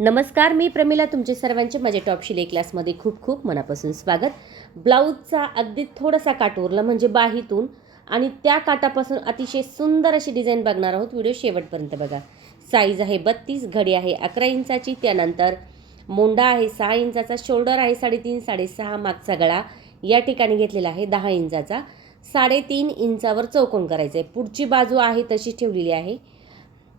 नमस्कार, मी प्रमिला. तुमचे सर्वांचे माझ्या टॉप शिलाई क्लासमध्ये खूप खूप मनापासून स्वागत. ब्लाऊजचा अगदी थोडासा काट उरला म्हणजे बाहीतून आणि त्या काटापासून अतिशय सुंदर अशी डिझाईन बघणार आहोत. व्हिडिओ शेवटपर्यंत बघा. साईज आहे 32, घडी आहे 11 इंचाची. त्यानंतर मोंडा आहे 6 इंचाचा, शोल्डर आहे 3.5 6.5, मागचा गळा या ठिकाणी घेतलेला आहे 10 इंचाचा. 3.5 इंचावर चौकोन करायचं आहे. पुढची बाजू आहे तशी ठेवलेली आहे.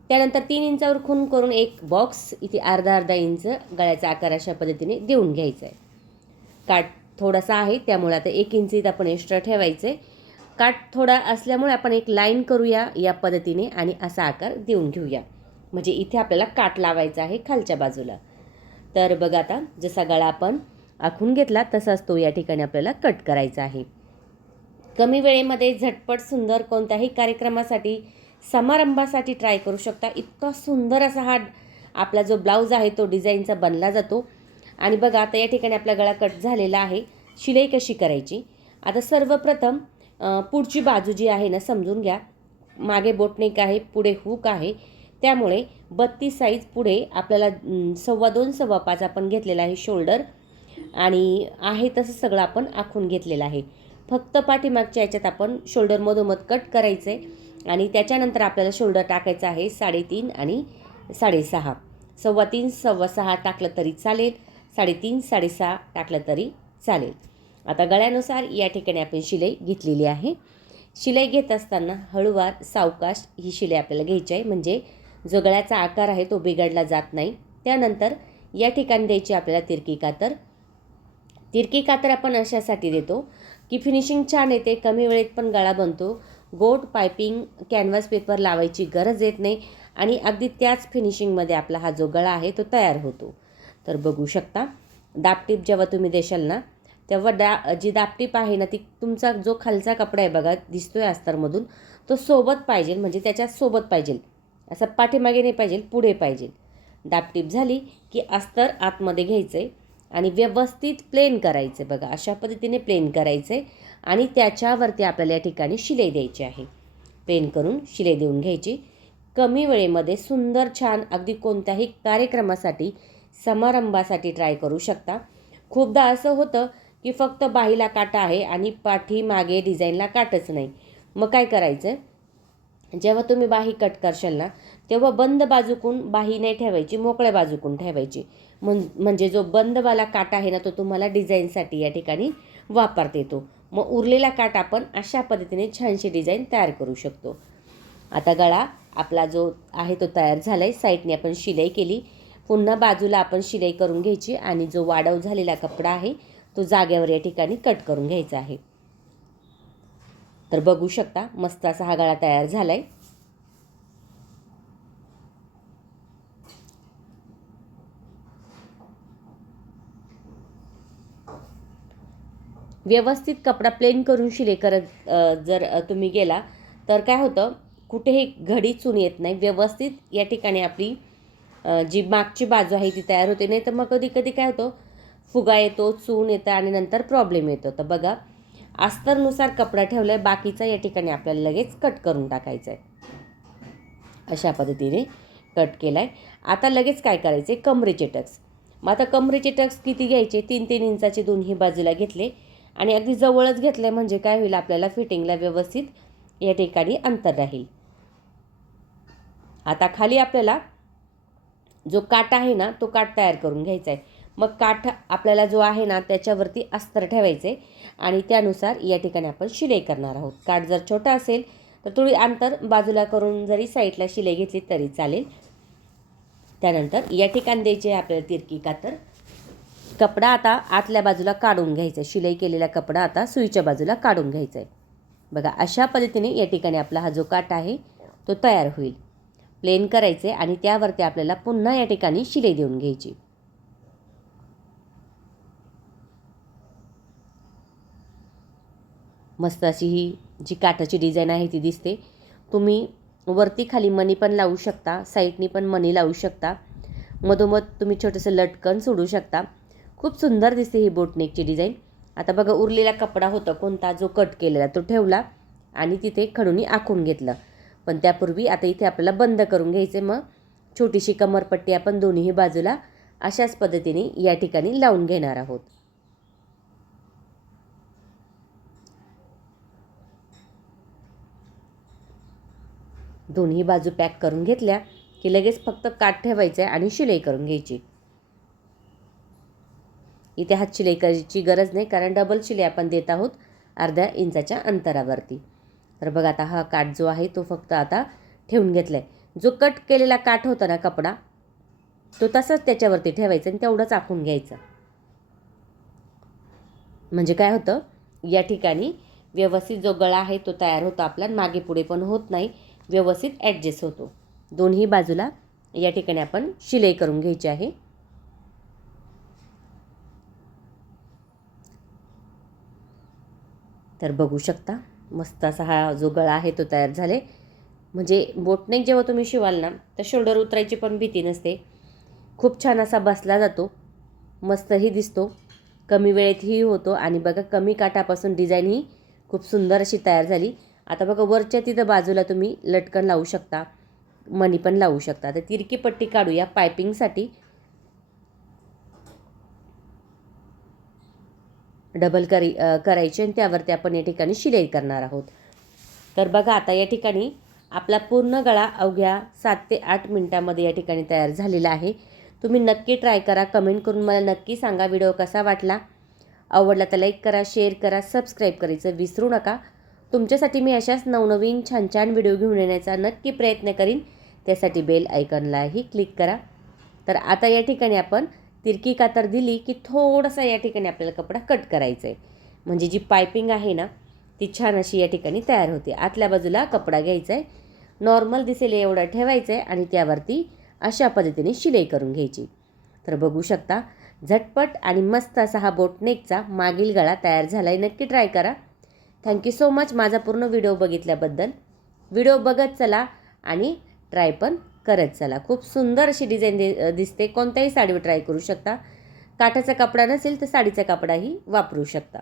त्यानंतर 3 इंचावर खूण करून एक बॉक्स इथे अर्धा इंच गळ्याचा आकार अशा पद्धतीने देऊन घ्यायचा आहे. काठ थोडासा आहे त्यामुळे आता 1 इंच इथं आपण एक्स्ट्रा ठेवायचं आहे. काठ थोडा असल्यामुळे आपण एक लाईन करूया या पद्धतीने आणि असा आकार देऊन घेऊया. म्हणजे इथे आपल्याला काठ लावायचा आहे खालच्या बाजूला. तर बघा, आता जसा गळा आपण आखून घेतला तसाच तो या ठिकाणी आपल्याला कट करायचा आहे. कमी वेळेमध्ये झटपट सुंदर कोणत्याही कार्यक्रमासाठी, समारंभासाठी ट्राय करू शकता. इतका सुंदर असा हा आपला जो ब्लाऊज आहे तो डिझाईनचा बनला जातो. आणि बघा, आता या ठिकाणी आपला गळा कट झालेला आहे. शिलाई कशी करायची? आता सर्वप्रथम पुढची बाजू जी आहे ना समजून घ्या. मागे बोटनेक आहे, पुढे हुक आहे. त्यामुळे 32 साईज पुढे आपल्याला 2.25 2.5 आपण घेतलेला आहे शोल्डर आणि आहे तसं सगळं आपण आखून घेतलेलं आहे. फक्त पाठीमागच्या याच्यात आपण शोल्डर मधोमध कट करायचं आहे आणि त्याच्यानंतर आपल्याला शोल्डर टाकायचं आहे 3.5 आणि 6.5. 3.25 6.25 टाकलं तरी चालेल, 3.5 6.5 टाकलं तरी चालेल. आता गळ्यानुसार या ठिकाणी आपण शिलाई घेतलेली आहे. शिलाई घेत असताना हळूवार सावकाश ही शिलाई आपल्याला घ्यायची आहे, म्हणजे जो गळ्याचा आकार आहे तो बिघडला जात नाही. त्यानंतर या ठिकाणी द्यायची आपल्याला तिरकी कातर. तिरकी कातर आपण अशासाठी देतो की फिनिशिंग छान येते, कमी वेळेत पण गळा बनतो. गोट पायपिंग कॅनव्हास पेपर लावायची गरज येत नाही आणि अगदी त्याच फिनिशिंगमध्ये आपला हा जो गळा आहे तो तयार होतो. तर बघू शकता, दाबटीप जेव्हा तुम्ही देशाल ना तेव्हा जी दाबटीप आहे ना ती तुमचा जो खालचा कपडा आहे बघा दिसतोय अस्तरमधून, तो सोबत पाहिजे, म्हणजे त्याच्यात सोबत पाहिजे. असं पाठीमागे नाही पाहिजे, पुढे पाहिजे. दाबटीप झाली की अस्तर आतमध्ये घ्यायचं आहे आणि व्यवस्थित प्लेन करायचे. बघा, अशा पद्धतीने प्लेन करायचे आणि त्याच्यावरती आपल्याला या ठिकाणी शिलाई द्यायची आहे. प्लेन करून शिलाई देऊन घ्यायची. कमी वेळेमध्ये सुंदर छान अगदी कोणत्याही कार्यक्रमासाठी, समारंभासाठी ट्राय करू शकता. खूपदा असं होतं की फक्त बाहीला काटा आहे आणि पाठीमागे डिझाईनला काटच नाही. मग काय करायचं? जेव्हा तुम्ही बाही कट करशाल ना तेव्हा बंद बाजूकून बाही नाही ठेवायची, मोकळ्या बाजूकून ठेवायची. म्हणजे जो बंदवाला काटा आहे ना तो तुम्हाला डिझाईनसाठी या ठिकाणी वापरता येतो. मग उरलेला काट आपण अशा पद्धतीने छानशी डिझाईन तयार करू शकतो. आता गळा आपला जो आहे तो तयार झाला आहे. साईडने आपण शिलाई केली. पुन्हा बाजूला आपण शिलाई करून घ्यायची आणि जो वाढव झालेला कपडा आहे तो जागेवर या ठिकाणी कट करून घ्यायचा आहे. तर बघू शकता, मस्त असा हा गळा तयार झाला आहे. व्यवस्थित कपडा प्लेन करून शिलाई करत जर तुम्ही गेला तर काय होतं, कुठेही घडी चून येत नाही. व्यवस्थित या ठिकाणी आपली जी मागची बाजू आहे ती तयार होते. नाही तर मग कधी कधी काय होतं, फुगा येतो, चून येतं आणि नंतर प्रॉब्लेम येतो. तर बघा, अस्तरनुसार कपडा ठेवला आहे, बाकीचा या ठिकाणी आपल्याला लगेच कट करून टाकायचा आहे. अशा पद्धतीने कट केला आहे. आता लगेच काय करायचं आहे, कमरेचे टक्स. मग आता कमरेचे टक्स किती घ्यायचे? 3-3 इंचाचे दोन्ही बाजूला घेतले आणि अगदी जवळच घेतलं म्हणजे काय होईल, आपल्याला फिटिंगला व्यवस्थित या ठिकाणी अंतर राहील. आता खाली आपल्याला जो काठ आहे ना तो काठ तयार करून घ्यायचा आहे. मग काठ आपल्याला जो आहे ना त्याच्यावरती अस्तर ठेवायचे आणि त्यानुसार या ठिकाणी आपण शिलाई करणार आहोत. काठ जर छोटा असेल तर थोडी अंतर बाजूला करून जरी साईडला शिलाई घेतली तरी चालेल. त्यानंतर या ठिकाणी द्यायची आहे आपल्याला तिरकी कातर. कपडा आता आतल्या बाजूला काढून घ्यायचा आहे. शिलाई केलेला कपडा आता सुईच्या बाजूला काढून घ्यायचा आहे. बघा, अशा पद्धतीने या ठिकाणी आपला हा जो काठ आहे तो तयार होईल. प्लेन करायचे आणि त्यावरती आपल्याला पुन्हा या ठिकाणी शिलाई देऊन घ्यायची. मस्त अशी ही जी काठाची डिझाईन आहे ती दिसते. तुम्ही वरती खाली मणी पण लावू शकता, साईडनी पण मणी लावू शकता, मधोमध तुम्ही छोटंसं लटकन सोडू शकता. खूप सुंदर दिसते ही बोटनेकची डिझाईन. आता बघा, उरलेला कपडा होता कोणता, जो कट केलेला तो ठेवला आणि तिथे खडूनी आखून घेतलं. पण त्यापूर्वी आता इथे आपल्याला बंद करून घ्यायचे. मग छोटीशी कमरपट्टी आपण दोन्ही बाजूला अशाच पद्धतीने या ठिकाणी लावून घेणार आहोत. दोन्ही बाजू पॅक करून घेतल्या की लगेच फक्त काठ ठेवायचं आहे आणि शिलाई करून घ्यायची. इथे हात शिलाई करायची गरज नाही, कारण डबल शिलाई आपण देत आहोत अर्ध्या इंचाच्या अंतरावरती. तर बघा आता हा काठ जो आहे तो फक्त आता ठेवून घेतला आहे. जो कट केलेला काठ होता ना कपडा, तो तसाच त्याच्यावरती ठेवायचा आणि तेवढंच आखून घ्यायचं. म्हणजे काय होतं, या ठिकाणी व्यवस्थित जो गळा आहे तो तयार होतो आपला, मागे पुढे पण होत नाही, व्यवस्थित ॲडजस्ट होतो. दोन्ही बाजूला या ठिकाणी आपण शिलाई करून घ्यायची आहे. तर बघू शकता मस्त असा हा जो गळा आहे तो तयार झाले. म्हणजे बोटनेक जेव्हा तुम्ही शिवाल ना तर शोल्डर उतरायची पण भीती नसते. खूप छान असा बसला जातो, मस्तही दिसतो, कमी वेळेतही होतो. आणि बघा कमी काठापासून डिझाईन ही खूप सुंदर अशी तयार झाली. आता बघा वरच्या तिथं बाजूला तुम्ही लटकन लावू शकता, मणी पण लावू शकता. तर तिरकी पट्टी काढूया पायपिंगसाठी. डबल करायची आणि त्यावरती आपण या ठिकाणी शिलाई करणार आहोत. तर बघा आता या ठिकाणी आपला पूर्ण गळा अवघ्या 7 ते 8 मिनिटांमध्ये या ठिकाणी तयार झालेला आहे. तुम्ही नक्की ट्राय करा, कमेंट करून मला नक्की सांगा व्हिडिओ कसा वाटला. आवडला तर लाईक करा, शेअर करा, सबस्क्राईब करायचं विसरू नका. तुमच्यासाठी मी अशाच नवनवीन छान छान व्हिडिओ घेऊन येण्याचा नक्की प्रयत्न करीन. त्यासाठी बेल आयकॉनलाही क्लिक करा. तर आता या ठिकाणी आपण तिरकी कातर दिली की थोडासा या ठिकाणी आपल्याला कपडा कट करायचा आहे, म्हणजे जी पायपिंग आहे ना ती छान अशी या ठिकाणी तयार होते. आतल्या बाजूला कपडा घ्यायचा आहे, नॉर्मल दिसेल एवढा ठेवायचा आहे आणि त्यावरती अशा पद्धतीने शिलाई करून घ्यायची. तर बघू शकता झटपट आणि मस्त असा हा बोटनेकचा मागील गळा तयार झाला आहे. नक्की ट्राय करा. थँक्यू सो मच माझा पूर्ण व्हिडिओ बघितल्याबद्दल. व्हिडिओ बघत चला आणि ट्राय पण करत चला. खूप सुंदर अशी डिझाईन दिसते. कोणत्याही साडीवर ट्राय करू शकता. काठाचा कपडा नसेल तर साडीचा कपडाही वापरू शकता.